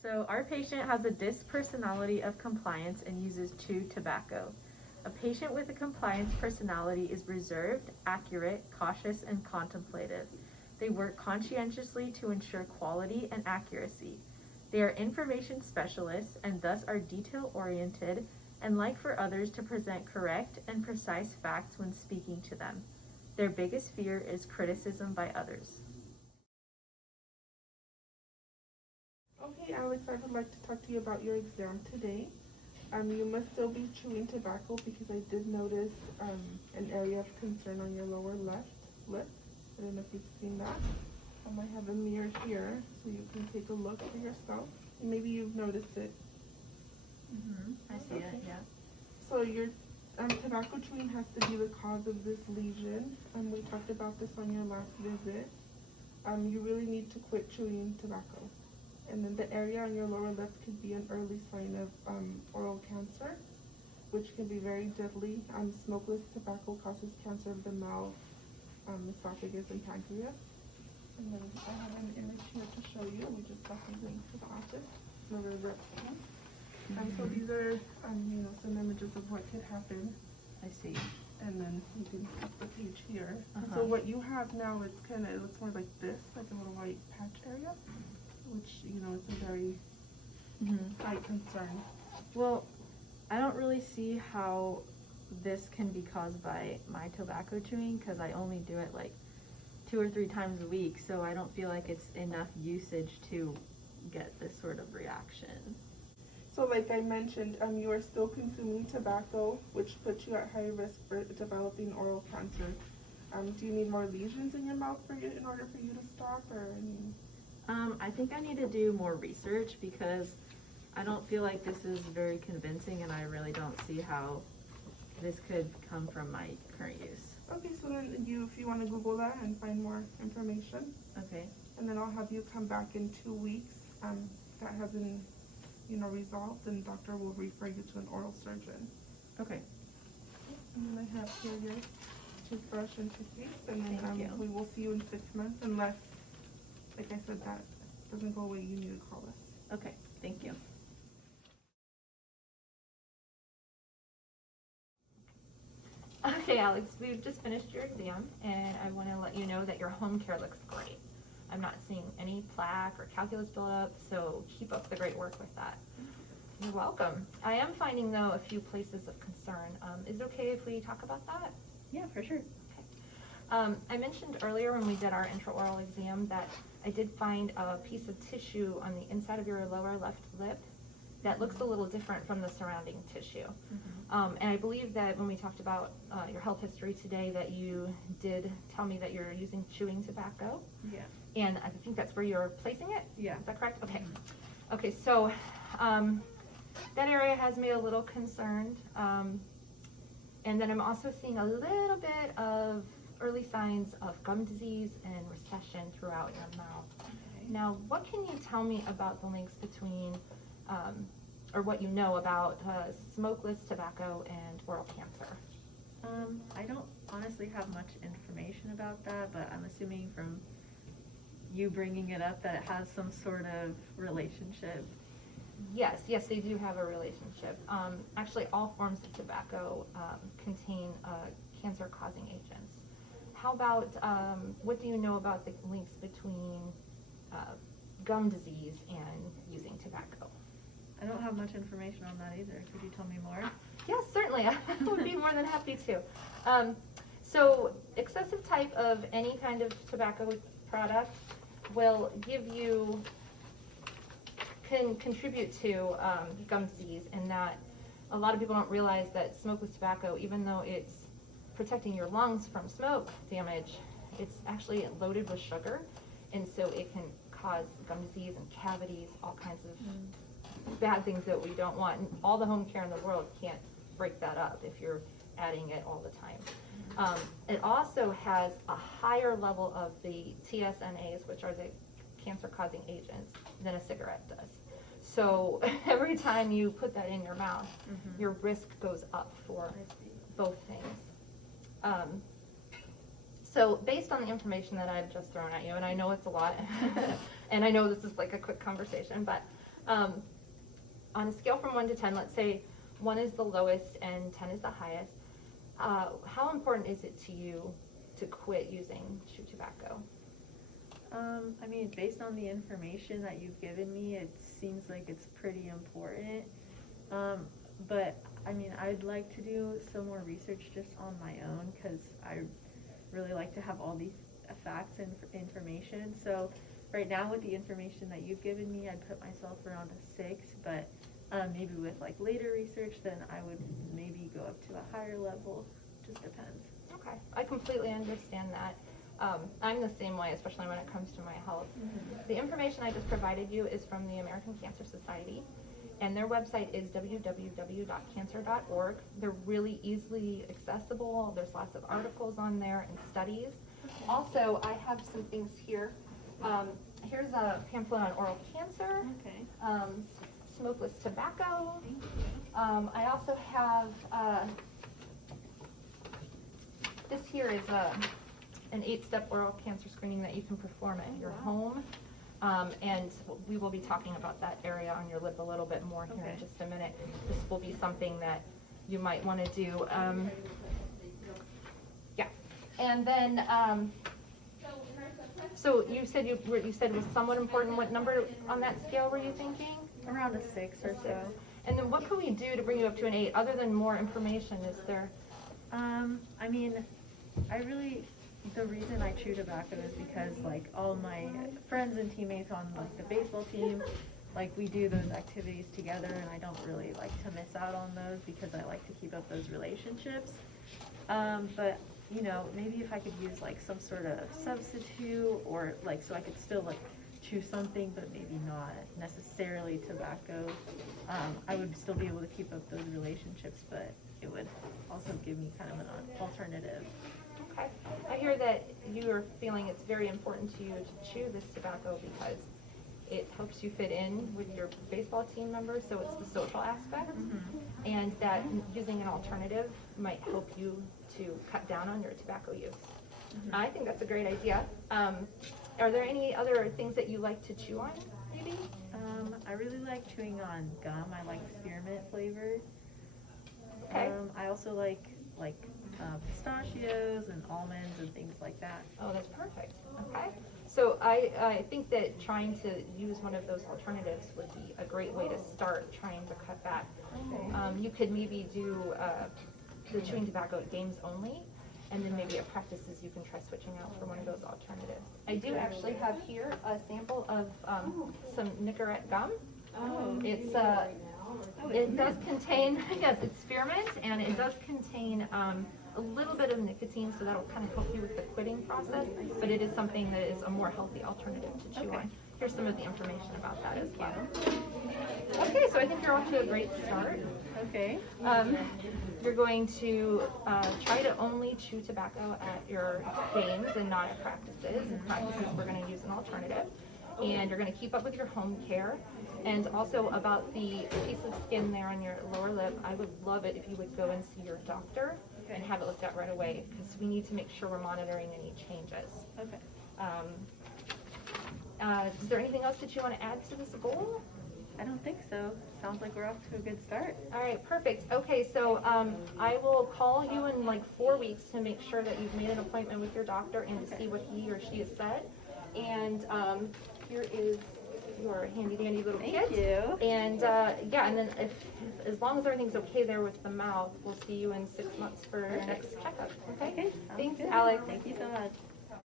So our patient has a dyspersonality of compliance and uses chewed tobacco. A patient with a compliance personality is reserved, accurate, cautious, and contemplative. They work conscientiously to ensure quality and accuracy. They are information specialists and thus are detail-oriented and like for others to present correct and precise facts when speaking to them. Their biggest fear is criticism by others. Okay, Alex, I would like to talk to you about your exam today. You must still be chewing tobacco because I did notice an area of concern on your lower left lip. I don't know if you've seen that. I have a mirror here so you can take a look for yourself. Maybe you've noticed it. I see it, yeah. So your tobacco chewing has to be the cause of this lesion. We talked about this on your last visit. You really need to quit chewing tobacco. And then the area on your lower lip could be an early sign of oral cancer, which can be very deadly. Smokeless tobacco causes cancer of the mouth, esophagus, and pancreas. And then I have an image here to show you. We just got these links to the office. So these are, some images of what could happen. I see. And then you can flip the page here. So what you have now, it looks more like this, like a little white patch area, which, is a very high concern. Well, I don't really see how this can be caused by my tobacco chewing because I only do it like 2 or 3 times a week, so I don't feel like it's enough usage to get this sort of reaction. So like I mentioned, you are still consuming tobacco, which puts you at high risk for developing oral cancer. Do you need more lesions in your mouth in order for you to stop, or I think I need to do more research because I don't feel like this is very convincing and I really don't see how this could come from my current use. Okay, so then if you want to Google that and find more information. Okay. And then I'll have you come back in 2 weeks. That hasn't, resolved, then doctor will refer you to an oral surgeon. Okay. And then I have here your toothbrush and toothpaste, and then Thank you. we will see you in 6 months, unless, like I said, that doesn't go away, you need to call us. Okay, thank you. Okay, Alex, we've just finished your exam, and I want to let you know that your home care looks great. I'm not seeing any plaque or calculus buildup, so keep up the great work with that. You're welcome. I am finding, though, a few places of concern. Is it okay if we talk about that? Yeah, for sure. Okay. I mentioned earlier when we did our intraoral exam that I did find a piece of tissue on the inside of your lower left lip that looks a little different from the surrounding tissue. And I believe that when we talked about your health history today that you did tell me that you're using chewing tobacco. Yeah. And I think that's where you're placing it? Yeah. Is that correct? Okay. Okay, so that area has me a little concerned. And then I'm also seeing a little bit of early signs of gum disease and recession throughout your mouth. Okay. Now, what can you tell me about the links between, or what you know about smokeless tobacco and oral cancer? I don't honestly have much information about that, but I'm assuming from you bringing it up that it has some sort of relationship. Yes, they do have a relationship. Actually, all forms of tobacco contain cancer-causing agents. How about, what do you know about the links between gum disease and using tobacco? I don't have much information on that either. Could you tell me more? Yes, certainly. I would be more than happy to. So excessive type of any kind of tobacco product will can contribute to gum disease, and that a lot of people don't realize that smokeless tobacco, even though it's protecting your lungs from smoke damage, it's actually loaded with sugar, and so it can cause gum disease and cavities, all kinds of bad things that we don't want. And all the home care in the world can't break that up if you're adding it all the time. It also has a higher level of the TSNAs, which are the cancer-causing agents, than a cigarette does. So every time you put that in your mouth, your risk goes up for both things. So based on the information that I've just thrown at you, and I know it's a lot, and I know this is like a quick conversation, but On a scale from 1 to 10, let's say 1 is the lowest and 10 is the highest, how important is it to you to quit using chew tobacco? I mean, based on the information that you've given me, it seems like it's pretty important. But I mean, I'd like to do some more research just on my own, because I really like to have all these facts and information. So right now, with the information that you've given me, I'd put myself around a 6, but maybe with like later research, then I would maybe go up to a higher level. Just depends. Okay, I completely understand that. I'm the same way, especially when it comes to my health. The information I just provided you is from the American Cancer Society, and their website is www.cancer.org. They're really easily accessible. There's lots of articles on there and studies. Also, I have some things here. Here's a pamphlet on oral cancer, Okay. smokeless tobacco. Thank you. I also have, this here is an 8-step oral cancer screening that you can perform at your home. And we will be talking about that area on your lip a little bit more here in just a minute. This will be something that you might want to do. Yeah. And then, so you said you said it was somewhat important. What number on that scale were you thinking? Around a 6 or so. And then what can we do to bring you up to an 8 other than more information? Is there? I mean, the reason I chew tobacco is because like all my friends and teammates on like the baseball team, like we do those activities together, and I don't really like to miss out on those because I like to keep up those relationships. But you know, maybe if I could use like some sort of substitute, or like so I could still like chew something but maybe not necessarily tobacco, I would still be able to keep up those relationships, but it would also give me kind of an alternative. Okay. I hear that you are feeling it's very important to you to chew this tobacco because it helps you fit in with your baseball team members, so it's the social aspect, and that using an alternative might help you to cut down on your tobacco use. I think that's a great idea. Are there any other things that you like to chew on, maybe? I really like chewing on gum. I like spearmint flavor. Okay. I also like pistachios and almonds and things like that. Oh, that's perfect. Okay. So I think that trying to use one of those alternatives would be a great way to start trying to cut back. Okay. You could maybe do the chewing tobacco at games only, and then maybe at practices you can try switching out for one of those alternatives. I do actually have here a sample of some Nicorette gum. It's it does contain, yes, it's spearmint, and it does contain a little bit of nicotine, so that'll kind of help you with the quitting process, but it is something that is a more healthy alternative to chew on. Here's some of the information about that as well. Okay, so I think you're off to a great start. Okay. You're going to try to only chew tobacco at your games and not at practices. In practices, we're going to use an alternative. And you're going to keep up with your home care. And also about the piece of skin there on your lower lip, I would love it if you would go and see your doctor and have it looked at right away, because we need to make sure we're monitoring any changes. Okay. Is there anything else that you want to add to this goal? I don't think so. Sounds like we're off to a good start. All right, perfect. Okay, so I will call you in like 4 weeks to make sure that you've made an appointment with your doctor and to see what he or she has said. And here is your handy dandy little kit. Thank you. And yeah, and then as long as everything's okay there with the mouth, we'll see you in 6 months for your next checkup. Okay? Okay. Sounds Thanks, good. Alex. Thank you so much.